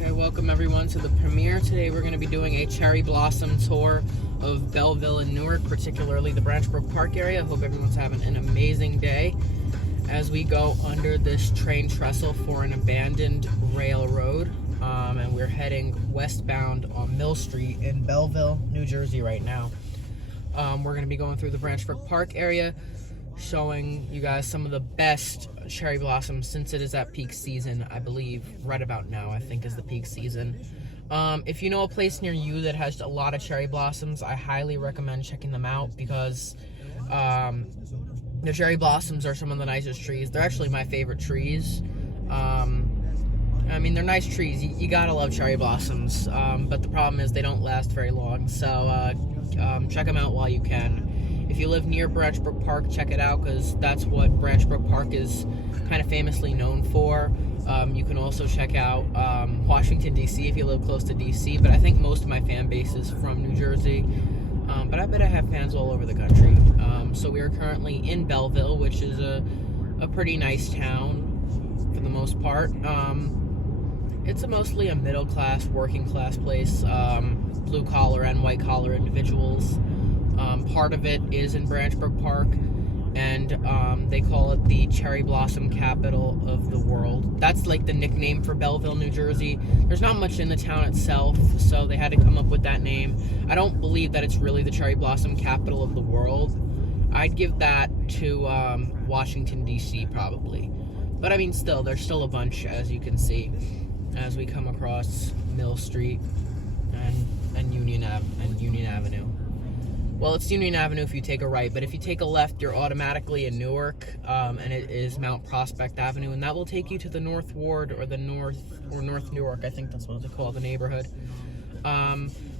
Okay, welcome everyone to the premiere. Today we're going to be doing a cherry blossom tour of Belleville and Newark, particularly the Brook Park area. I hope everyone's having an amazing day as we go under this train trestle for an abandoned railroad. And we're heading westbound on Mill Street in Belleville, New Jersey right now. We're going to be going through the Brook Park area, showing you guys some of the best cherry blossoms since it is at peak season. I believe right about now I think is the peak season. If you know a place near you that has a lot of cherry blossoms, I highly recommend checking them out because the cherry blossoms are some of the nicest trees. They're actually my favorite trees. I mean, they're nice trees. You gotta love cherry blossoms, but the problem is they don't last very long, so check them out while you can. If you live near Brook Park, check it out because that's what Brook Park is kind of famously known for. You can also check out Washington, D.C. if you live close to D.C., but I think most of my fan base is from New Jersey. But I bet I have fans all over the country. So we are currently in Belleville, which is a pretty nice town for the most part. It's mostly a middle-class, working-class place, blue-collar and white-collar individuals. Part of it is in Brook Park, and they call it the cherry blossom capital of the world. That's like the nickname for Belleville, New Jersey. There's not much in the town itself, so they had to come up with that name. I don't believe that it's really the cherry blossom capital of the world. I'd give that to Washington, D.C. probably. But I mean, still, there's still a bunch, as you can see, as we come across Mill Street and Union Avenue. Well, it's Union Avenue if you take a right, but if you take a left, you're automatically in Newark, and it is Mount Prospect Avenue, and that will take you to the North Ward or North Newark. I think that's what they call the neighborhood.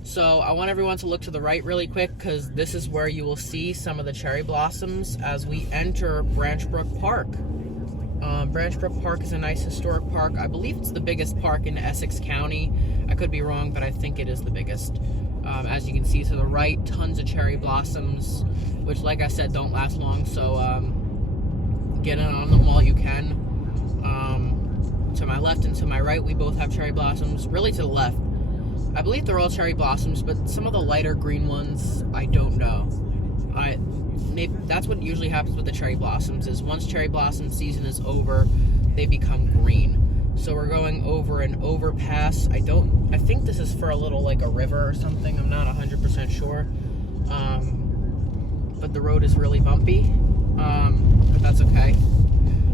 So I want everyone to look to the right really quick because this is where you will see some of the cherry blossoms as we enter Brook Park. Brook Park is a nice historic park. I believe it's the biggest park in Essex County. I could be wrong, but I think it is the biggest. As you can see to the right, tons of cherry blossoms, which, like I said, don't last long, so get in on them while you can. To my left and to my right, we both have cherry blossoms. Really to the left, I believe they're all cherry blossoms, but some of the lighter green ones, I don't know. Maybe that's what usually happens with the cherry blossoms, is once cherry blossom season is over, they become green. So we're going over an overpass. I think this is for a little, like a river or something. I'm not 100% sure. But the road is really bumpy. But that's okay.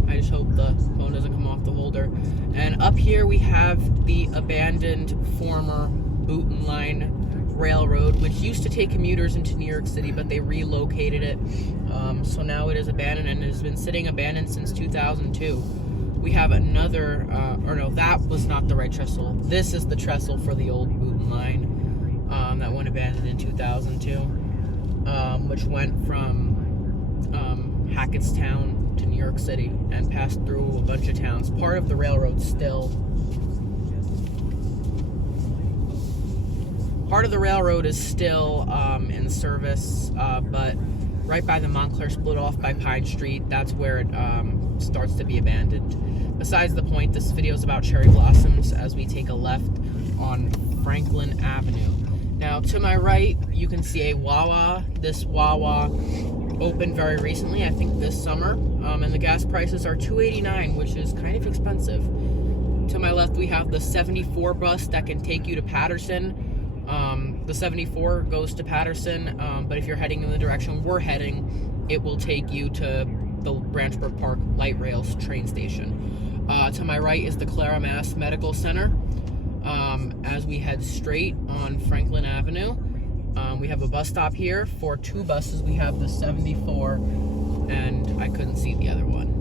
I just hope the phone doesn't come off the holder. And up here we have the abandoned former Booten Line Railroad, which used to take commuters into New York City, but they relocated it. So now it is abandoned, and it has been sitting abandoned since 2002. We have another, or no, that was not the right trestle. This is the trestle for the old Booten Line that went abandoned in 2002, which went from Hackettstown to New York City and passed through a bunch of towns. Part of the railroad still. Part of the railroad is still in service, but right by the Montclair split off by Pine Street, that's where it starts to be abandoned. Besides the point, this video is about cherry blossoms as we take a left on Franklin Avenue. Now, to my right, you can see a Wawa. This Wawa opened very recently, I think this summer, and the gas prices are $2.89, which is kind of expensive. To my left, we have the 74 bus that can take you to Patterson. The 74 goes to Patterson, but if you're heading in the direction we're heading, it will take you to the Brook Park Light Rails train station. To my right is the Clara Mass Medical Center. As we head straight on Franklin Avenue, we have a bus stop here for two buses. We have the 74, and I couldn't see the other one.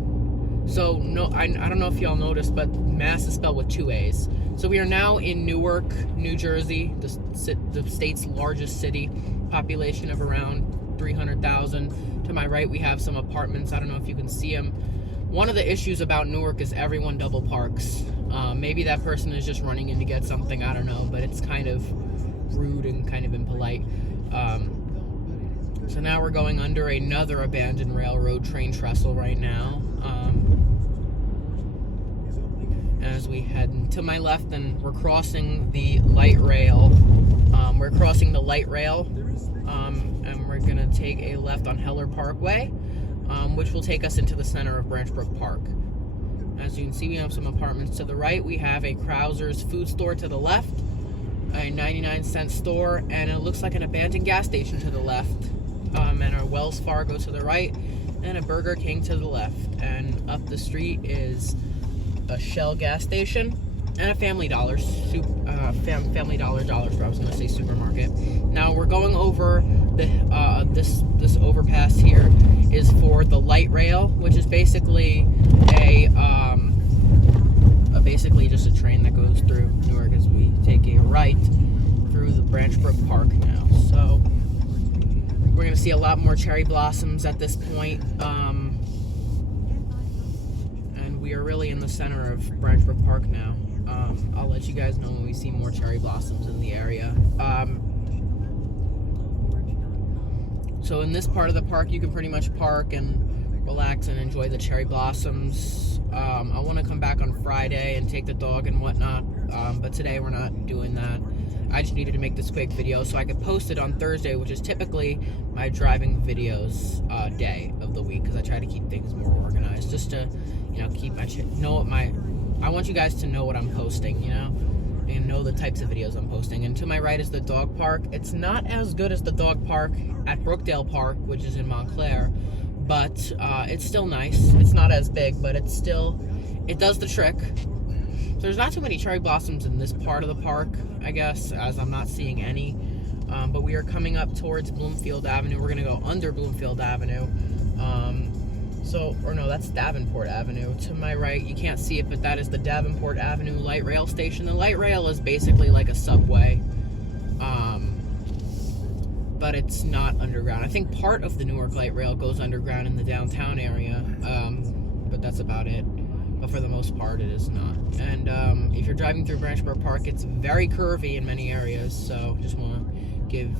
So no, I don't know if y'all noticed, but Mass is spelled with two A's. So we are now in Newark, New Jersey, the state's largest city, population of around 300,000. To my right, we have some apartments. I don't know if you can see them. One of the issues about Newark is everyone double parks. Maybe that person is just running in to get something, I don't know, but it's kind of rude and kind of impolite. So now we're going under another abandoned railroad train trestle right now. as we head to my left, and we're crossing the light rail. We're crossing the light rail, and we're gonna take a left on Heller Parkway, which will take us into the center of Branch Brook Park. As you can see, we have some apartments to the right. We have a Krauser's food store to the left, a 99-cent store, and it looks like an abandoned gas station to the left, and a Wells Fargo to the right, and a Burger King to the left. And up the street is a Shell gas station and a Family Dollar Family Dollar store. I was going to say supermarket. Now we're going over the this overpass here is for the light rail, which is basically basically just a train that goes through Newark, as we take a right through the Branch Brook Park now. So we're going to see a lot more cherry blossoms at this point. And we are really in the center of Branch Brook Park now. I'll let you guys know when we see more cherry blossoms in the area. So in this part of the park, you can pretty much park and relax and enjoy the cherry blossoms. I want to come back on Friday and take the dog and whatnot, but today we're not doing that. I just needed to make this quick video so I could post it on Thursday, which is typically my driving videos day of the week, because I try to keep things more organized, just to, keep my I want you guys to know what I'm posting, and know the types of videos I'm posting. And to my right is the dog park. It's not as good as the dog park at Brookdale Park, which is in Montclair, but it's still nice. It's not as big, but it does the trick. So there's not too many cherry blossoms in this part of the park, I guess, as I'm not seeing any. But we are coming up towards Bloomfield Avenue. We're going to go under Bloomfield Avenue. That's Davenport Avenue. To my right, you can't see it, but that is the Davenport Avenue light rail station. The light rail is basically like a subway, but it's not underground. I think part of the Newark light rail goes underground in the downtown area, but that's about it. But for the most part, it is not. And if you're driving through Branch Brook Park, it's very curvy in many areas, so just want to give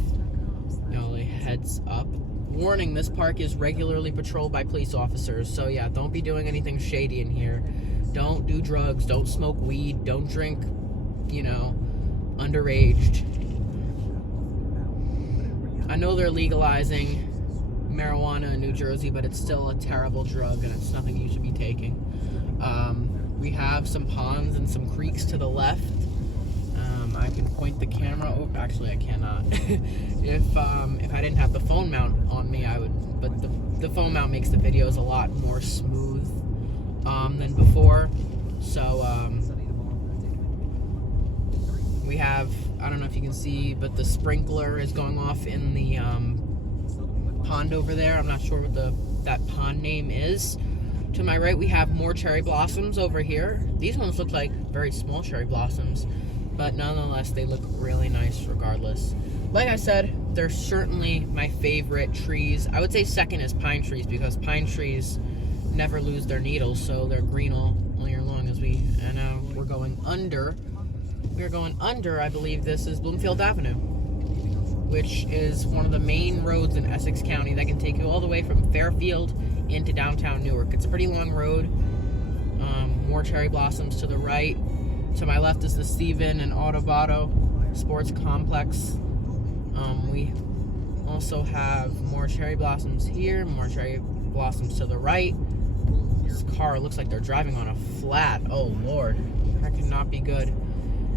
a heads up. Warning, this park is regularly patrolled by police officers, so yeah, don't be doing anything shady in here. Don't do drugs, don't smoke weed, don't drink, underaged. I know they're legalizing marijuana in New Jersey, but it's still a terrible drug, and it's nothing you should be taking. We have some ponds and some creeks to the left. I can point the camera. Oh, actually, I cannot. If I didn't have the phone mount on me, I would. But the phone mount makes the videos a lot more smooth than before. So we have, I don't know if you can see, but the sprinkler is going off in the pond over there. I'm not sure what that pond name is. To my right, we have more cherry blossoms over here. These ones look like very small cherry blossoms, but nonetheless, they look really nice regardless. Like I said, they're certainly my favorite trees. I would say second is pine trees, because pine trees never lose their needles, so they're green all year long. And now we're going under. We're going under, I believe this is Bloomfield Avenue, which is one of the main roads in Essex County that can take you all the way from Fairfield into downtown Newark. It's a pretty long road. More cherry blossoms to the right. To my left is the Stephen and Autobotto Sports Complex. We also have more cherry blossoms here, more cherry blossoms to the right. This car looks like they're driving on a flat. Oh Lord, that cannot be good.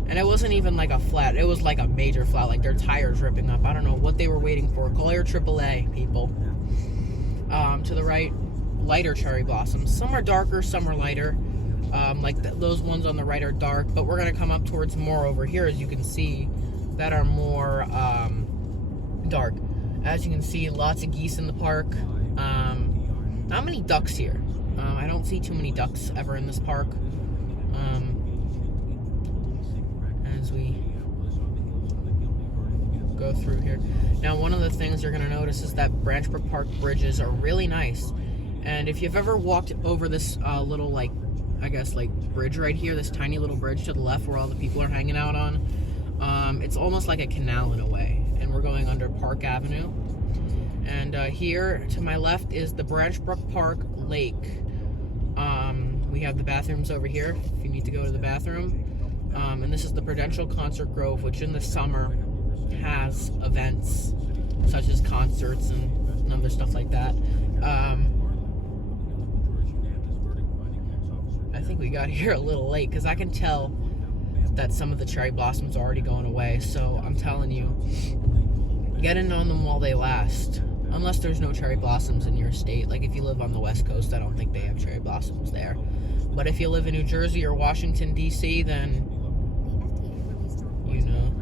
And it wasn't even like a flat, it was like a major flat, like their tires ripping up. I don't know what they were waiting for. Call your AAA, people. To the right, lighter cherry blossoms. Some are darker, some are lighter. Those ones on the right are dark, but we're going to come up towards more over here, as you can see, that are more dark. As you can see, lots of geese in the park. Not many ducks here. I don't see too many ducks ever in this park. As we go through here. Now, one of the things you're going to notice is that Branch Brook Park bridges are really nice. And if you've ever walked over this little, bridge right here, this tiny little bridge to the left where all the people are hanging out on, it's almost like a canal in a way. And we're going under Park Avenue. And here to my left is the Branch Brook Park Lake. We have the bathrooms over here if you need to go to the bathroom. And this is the Prudential Concert Grove, which in the summer has events such as concerts and other stuff like that. I think we got here a little late because I can tell that some of the cherry blossoms are already going away. So I'm telling you, get in on them while they last. Unless there's no cherry blossoms in your state. Like if you live on the West Coast, I don't think they have cherry blossoms there. But if you live in New Jersey or Washington, D.C., then you know.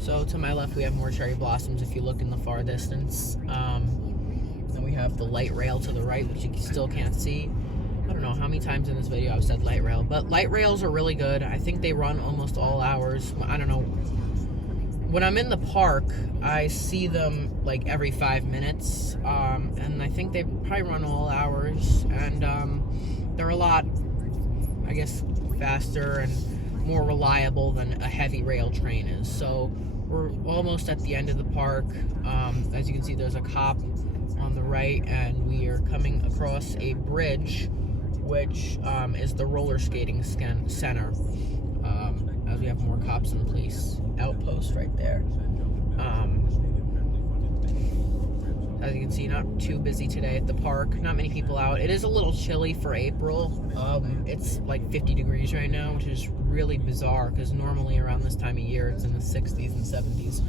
So to my left, we have more cherry blossoms if you look in the far distance. Then we have the light rail to the right, which you still can't see. I don't know how many times in this video I've said light rail, but light rails are really good. I think they run almost all hours. I don't know. When I'm in the park, I see them like every 5 minutes, and I think they probably run all hours, and they're a lot, I guess, faster and more reliable than a heavy rail train is. So we're almost at the end of the park. As you can see, there's a cop on the right, and we are coming across a bridge, which is the roller skating center. As we have more cops and police outpost right there. As you can see, not too busy today at the park. Not many people out. It is a little chilly for April. It's like 50 degrees right now, which is really bizarre because normally around this time of year it's in the 60s and 70s.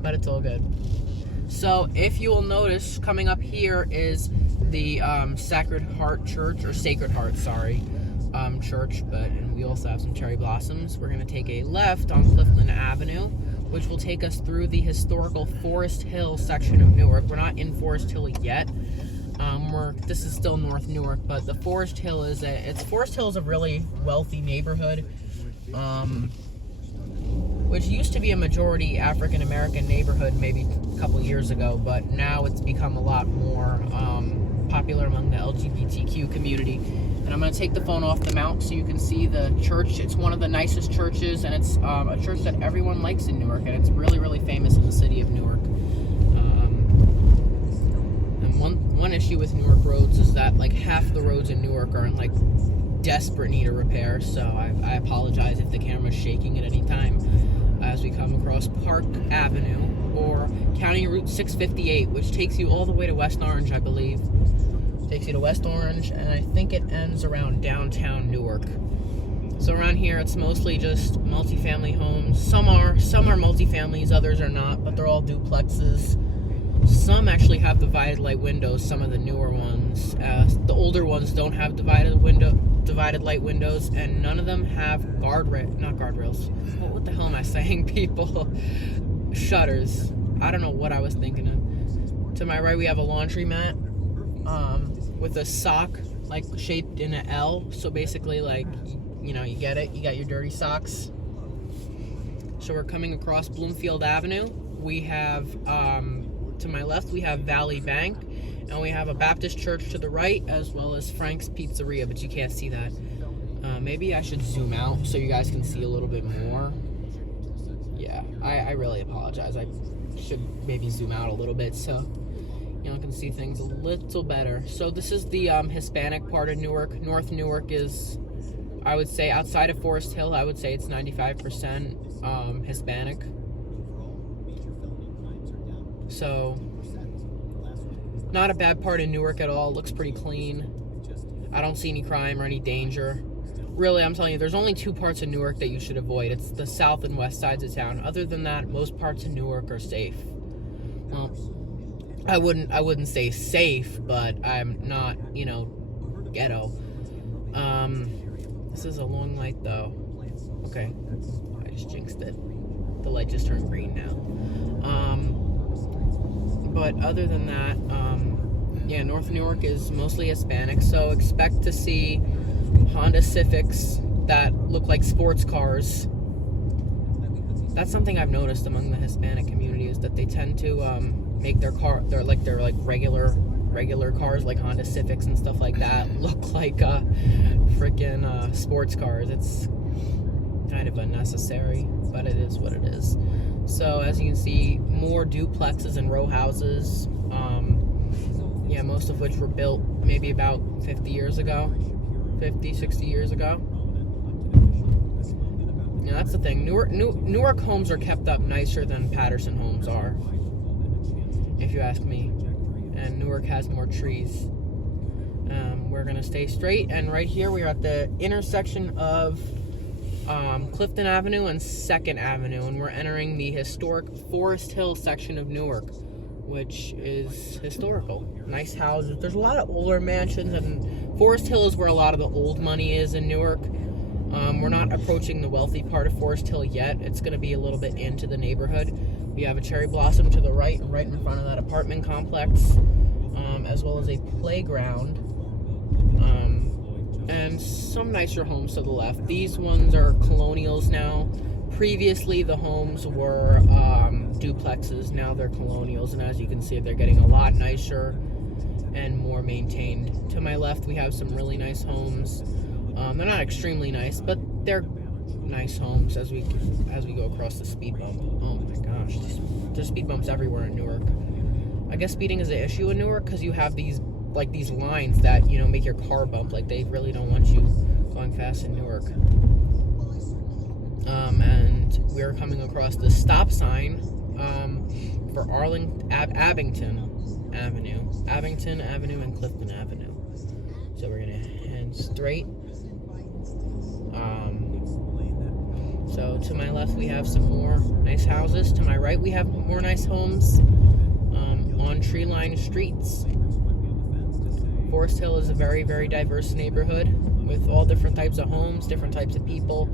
But it's all good. So if you will notice, coming up here is the Sacred Heart Church, or Sacred Heart, sorry. Church, and we also have some cherry blossoms. We're going to take a left on Clifton Avenue, which will take us through the historical Forest Hill section of Newark. We're not in Forest Hill yet. This is still North Newark, but the Forest Hill is Forest Hill is a really wealthy neighborhood, which used to be a majority African American neighborhood maybe a couple years ago, but now it's become a lot more popular among the LGBTQ community. And I'm going to take the phone off the mount so you can see the church. It's one of the nicest churches, and it's a church that everyone likes in Newark, and it's really, really famous in the city of Newark. And one issue with Newark roads is that like half the roads in Newark are in like desperate need of repair, so I apologize if the camera's shaking at any time as we come across Park Avenue, or County Route 658, which takes you all the way to West Orange, I believe. Takes you to West Orange, and I think it ends around downtown Newark. So around here, it's mostly just multifamily homes. Some are multifamilies, others are not, but they're all duplexes. Some actually have divided light windows, some of the newer ones. The older ones don't have divided light windows, and none of them have not guardrails. What the hell am I saying, people? Shutters. I don't know what I was thinking of. To my right, we have a laundromat. With a sock like shaped in an L, so basically like, you know, you get it, you got your dirty socks. So we're coming across Bloomfield Avenue. We have to my left we have Valley Bank, and we have a Baptist church to the right, as well as Frank's Pizzeria, but you can't see that. Maybe I should zoom out so you guys can see a little bit more. Yeah, I really apologize. I should maybe zoom out a little bit so you know, can see things a little better. So this is the Hispanic part of Newark. North Newark is, I would say, outside of Forest Hill, I would say it's 95% Hispanic. So, not a bad part of Newark at all. Looks pretty clean. I don't see any crime or any danger. Really, I'm telling you, there's only two parts of Newark that you should avoid. It's the south and west sides of town. Other than that, most parts of Newark are safe. Well, I wouldn't say safe, but I'm not, you know, ghetto. This is a long light though. Okay, I just jinxed it. The light just turned green now. But other than that, yeah, North Newark is mostly Hispanic, so expect to see Honda Civics that look like sports cars. That's something I've noticed among the Hispanic community, is that they tend to make their regular cars like Honda Civics and stuff like that look like freaking sports cars. It's kind of unnecessary, but it is what it is. So as you can see, more duplexes and row houses. Yeah, most of which were built maybe about 50 years ago, 50, 60 years ago. Yeah, that's the thing. Newark homes are kept up nicer than Patterson homes are, if you ask me. And Newark has more trees. We're going to stay straight, and right here we are at the intersection of Clifton Avenue and 2nd Avenue, and we're entering the historic Forest Hill section of Newark, which is historical. Nice houses. There's a lot of older mansions, and Forest Hill is where a lot of the old money is in Newark. We're not approaching the wealthy part of Forest Hill yet. It's going to be a little bit into the neighborhood. We have a cherry blossom to the right in front of that apartment complex, as well as a playground, and some nicer homes to the left. These ones are colonials now. Previously, the homes were duplexes. Now they're colonials, and as you can see, they're getting a lot nicer and more maintained. To my left, we have some really nice homes. They're not extremely nice, but they're nice homes as we go across the speed bump. Oh my gosh, there's speed bumps everywhere in Newark. I guess speeding is an issue in Newark because you have these lines that, you know, make your car bump. Like, they really don't want you going fast in Newark. And we're coming across the stop sign for Abington Avenue and Clifton Avenue. So we're gonna head straight. So to my left we have some more nice houses. To my right we have more nice homes on tree-lined streets. Forest Hill is a very, very diverse neighborhood with all different types of homes, different types of people.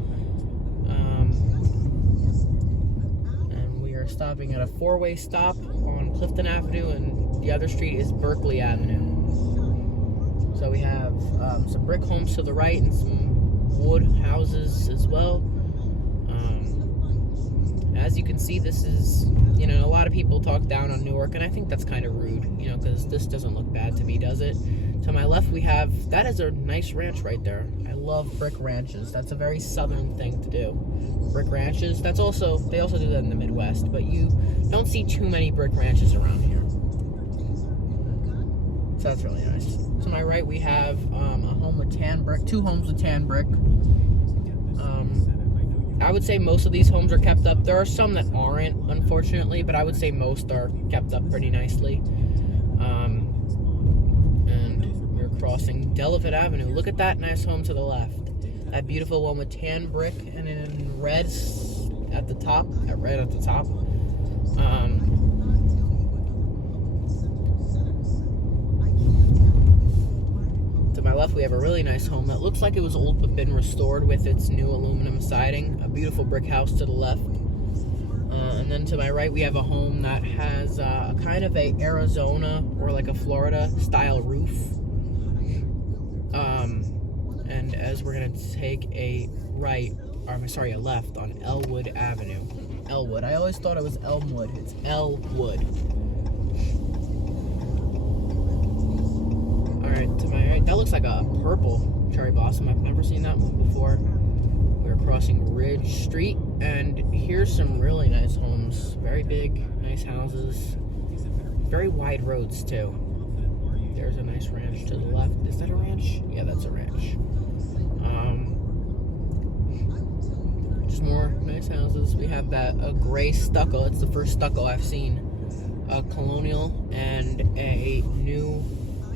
And we are stopping at a four-way stop on Clifton Avenue, and the other street is Berkeley Avenue. So we have some brick homes to the right and some wood houses as well. As you can see, this is, you know, a lot of people talk down on Newark, and I think that's kind of rude, you know, because this doesn't look bad to me, does it? To my left, we have, that is a nice ranch right there. I love brick ranches. That's a very southern thing to do. Brick ranches, they also do that in the Midwest, but you don't see too many brick ranches around here. So that's really nice. To my right, we have a home with tan brick, two homes with tan brick. I would say most of these homes are kept up. There are some that aren't, unfortunately, but I would say most are kept up pretty nicely. And we're crossing Belleville Avenue. Look at that nice home to the left. That beautiful one with tan brick and in red at the top. Red at the top. To my left, we have a really nice home that looks like it was old but been restored with its new aluminum siding. A beautiful brick house to the left. And then to my right, we have a home that has a kind of a Arizona or like a Florida style roof. And as we're going to take a left on Elwood Avenue. Elwood. I always thought it was Elmwood. It's Elwood. Alright, to my right, that looks like a purple cherry blossom. I've never seen that one before. We're crossing Ridge Street, and here's some really nice homes. Very big, nice houses. Very wide roads, too. There's a nice ranch to the left. Is that a ranch? Yeah, that's a ranch. Just more nice houses. We have a gray stucco. It's the first stucco I've seen. A colonial and a new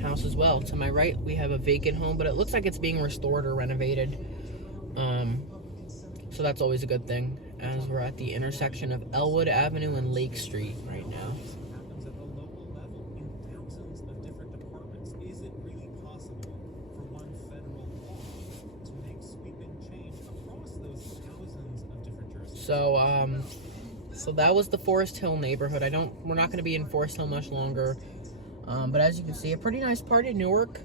house as well. To my right, we have a vacant home, but it looks like it's being restored or renovated. So that's always a good thing, as we're at the intersection of Elwood Avenue and Lake Street right now. So that was the Forest Hill neighborhood. We're not going to be in Forest Hill much longer. But as you can see, a pretty nice part of Newark.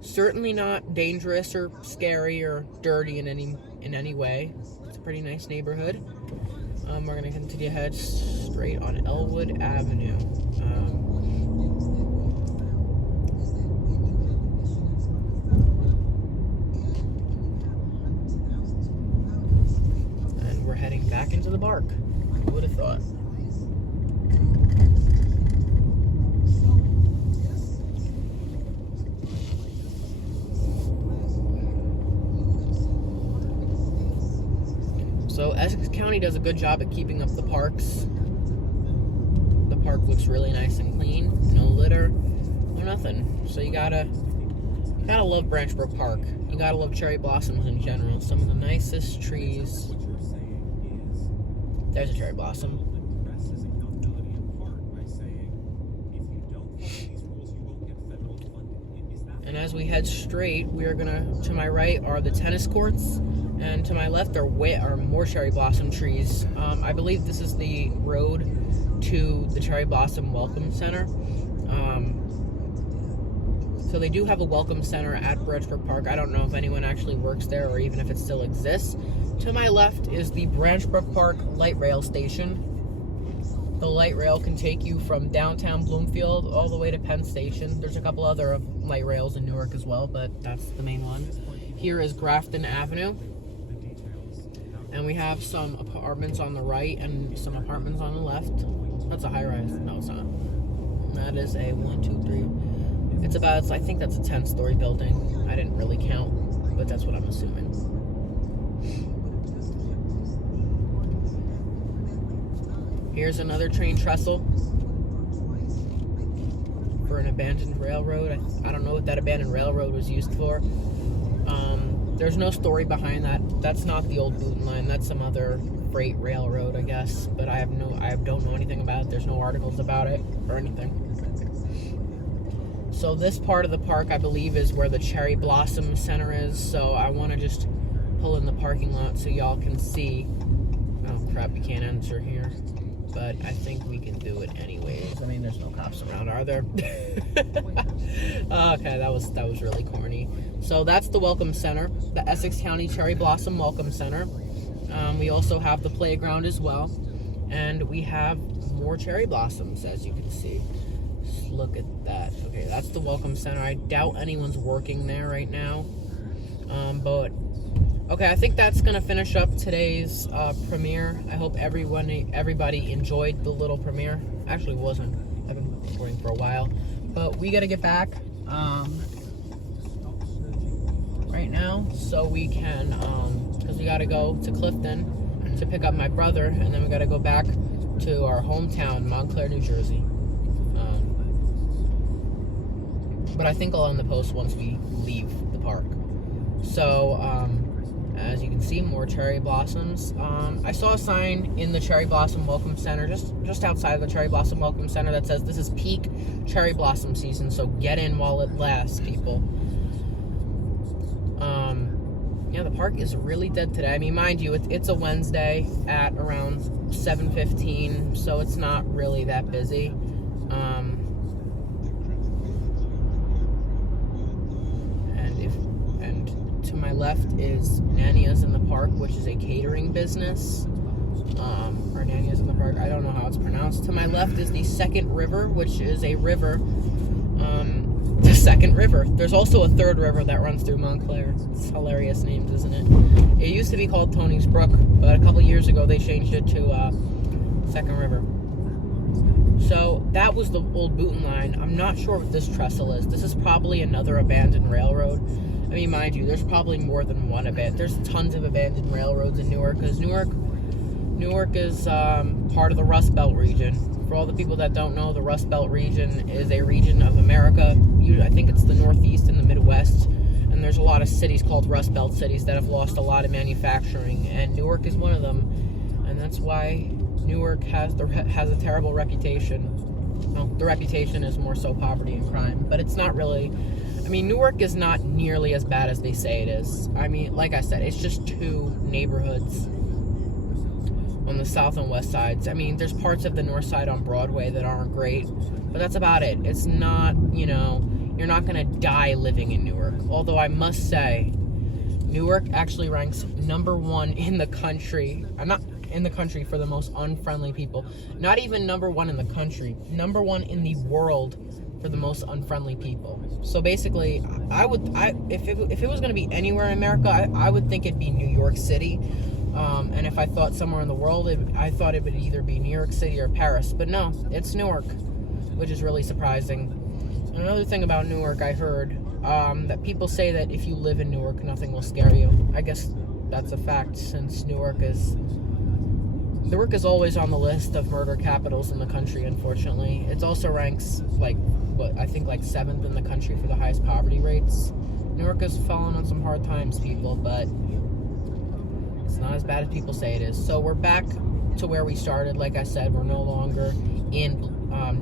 Certainly not dangerous or scary or dirty in any way. It's a pretty nice neighborhood. We're going to continue to head straight on Elwood Avenue. And we're heading back into the park. Who would have thought? So Essex County does a good job at keeping up the parks. The park looks really nice and clean. No litter, no nothing. So you gotta love Branch Brook Park. You gotta love cherry blossoms in general. Some of the nicest trees. There's a cherry blossom. And as we head straight, we are to my right are the tennis courts, and to my left are more cherry blossom trees. I believe this is the road to the Cherry Blossom Welcome Center. So they do have a welcome center at Branch Brook Park. I don't know if anyone actually works there or even if it still exists. To my left is the Branch Brook Park light rail station. The light rail can take you from downtown Bloomfield all the way to Penn Station. There's a couple other light rails in Newark as well, but that's the main one. Here is Grafton Avenue. And we have some apartments on the right and some apartments on the left. That's a high-rise. No, it's not. That is a 1, 2, 3. I think that's a 10-story building. I didn't really count, but that's what I'm assuming. Here's another train trestle for an abandoned railroad. I don't know what that abandoned railroad was used for. There's no story behind that. That's not the old Booten line. That's some other freight railroad, I guess. But I don't know anything about it. There's no articles about it or anything. So this part of the park, I believe, is where the Cherry Blossom Center is. So I want to just pull in the parking lot so y'all can see. Oh crap, you can't enter here. But I think we can do it anyways. I mean, there's no cops around, are there? Okay, that was really corny. So that's the Welcome Center, the Essex County Cherry Blossom Welcome Center. We also have the playground as well, and we have more cherry blossoms, as you can see. Just look at that. Okay, that's the Welcome Center. I doubt anyone's working there right now, but okay, I think that's gonna finish up today's premiere. I hope everybody enjoyed the little premiere. Actually, wasn't. I've been recording for a while, but we gotta get back right now, so we can, because we gotta go to Clifton to pick up my brother, and then we gotta go back to our hometown, Montclair, New Jersey. But I think I'll end the post once we leave the park. So, as you can see, more cherry blossoms. I saw a sign in the Cherry Blossom Welcome Center, just outside of the Cherry Blossom Welcome Center, that says this is peak cherry blossom season, so get in while it lasts, people. Yeah, the park is really dead today. I mean, mind you, it's a Wednesday at around 7:15, so it's not really that busy. To my left is Nanya's in the Park, which is a catering business. Or Nanya's in the Park, I don't know how it's pronounced. To my left is the Second River, which is a river. The Second River. There's also a third river that runs through Montclair. It's hilarious names, isn't it? It used to be called Tony's Brook, but a couple years ago they changed it to Second River. So that was the old Booten line. I'm not sure what this trestle is. This is probably another abandoned railroad. I mean, mind you, there's probably more than one There's tons of abandoned railroads in Newark, because Newark is part of the Rust Belt region. For all the people that don't know, the Rust Belt region is a region of America. I think it's the Northeast and the Midwest, and there's a lot of cities called Rust Belt cities that have lost a lot of manufacturing, and Newark is one of them, and that's why Newark has a terrible reputation. Well, the reputation is more so poverty and crime, but it's not really. I mean, Newark is not nearly as bad as they say it is. I mean, like I said, it's just two neighborhoods on the south and west sides. I mean, there's parts of the north side on Broadway that aren't great, but that's about it. It's not, you're not going to die living in Newark. Although I must say, Newark actually ranks #1 in the country. Not in the country for the most unfriendly people. Not even #1 in the country. #1 in the world for the most unfriendly people. So basically, if it was going to be anywhere in America, I would think it'd be New York City. And if I thought somewhere in the world, I thought it would either be New York City or Paris. But no, it's Newark, which is really surprising. Another thing about Newark, I heard that people say that if you live in Newark, nothing will scare you. I guess that's a fact, since Newark is always on the list of murder capitals in the country, unfortunately. It also ranks, like, I think 7th in the country for the highest poverty rates. Newark has fallen on some hard times, people, but it's not as bad as people say it is. So we're back to where we started. Like I said, we're no longer in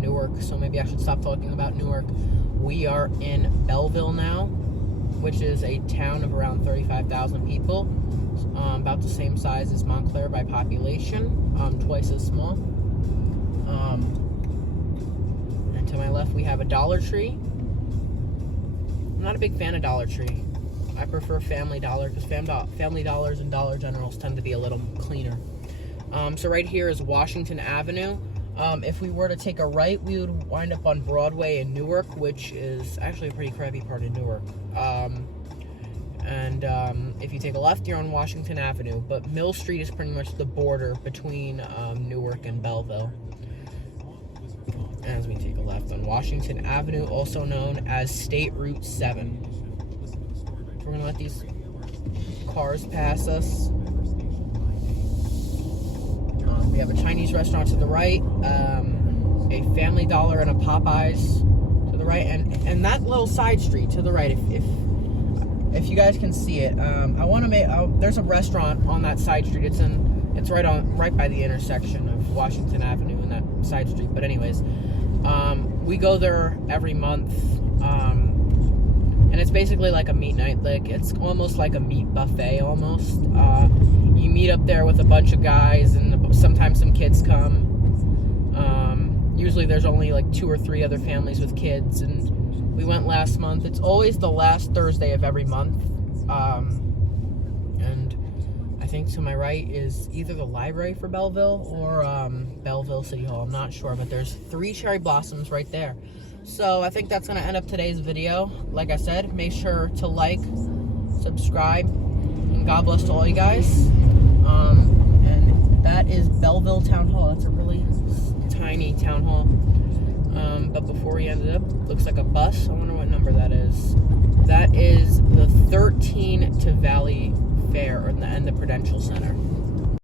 Newark, so maybe I should stop talking about Newark. We are in Belleville now, which is a town of around 35,000 people, about the same size as Montclair by population, twice as small. And to my left, we have a Dollar Tree. I'm not a big fan of Dollar Tree. I prefer Family Dollar, because Family Dollars and Dollar Generals tend to be a little cleaner. So right here is Washington Avenue. If we were to take a right, we would wind up on Broadway in Newark, which is actually a pretty crappy part of Newark. If you take a left, you're on Washington Avenue, but Mill Street is pretty much the border between Newark and Belleville. As we take a left on Washington Avenue, also known as State Route 7. We're going to let these cars pass us. We have a Chinese restaurant to the right, a Family Dollar and a Popeyes to the right, and that little side street to the right, if you guys can see it, I want to make, there's a restaurant on that side street. It's right by the intersection of Washington Avenue and that side street. But anyways, we go there every month, and it's basically like a meat night. Like, it's almost like a meat buffet almost. You meet up there with a bunch of guys, and sometimes some kids come. Usually there's only like 2 or 3 other families with kids, and we went last month. It's always the last Thursday of every month. And I think to my right is either the library for Belleville or Belleville City Hall. I'm not sure, but there's 3 cherry blossoms right there. So I think that's going to end up today's video. Like I said, make sure to like, subscribe, and God bless to all you guys. And that is Belleville Town Hall. That's a really tiny town hall. But before we ended up, looks like a bus. I wonder what number that is. That is the 13 to Valley Fair and the Prudential Center.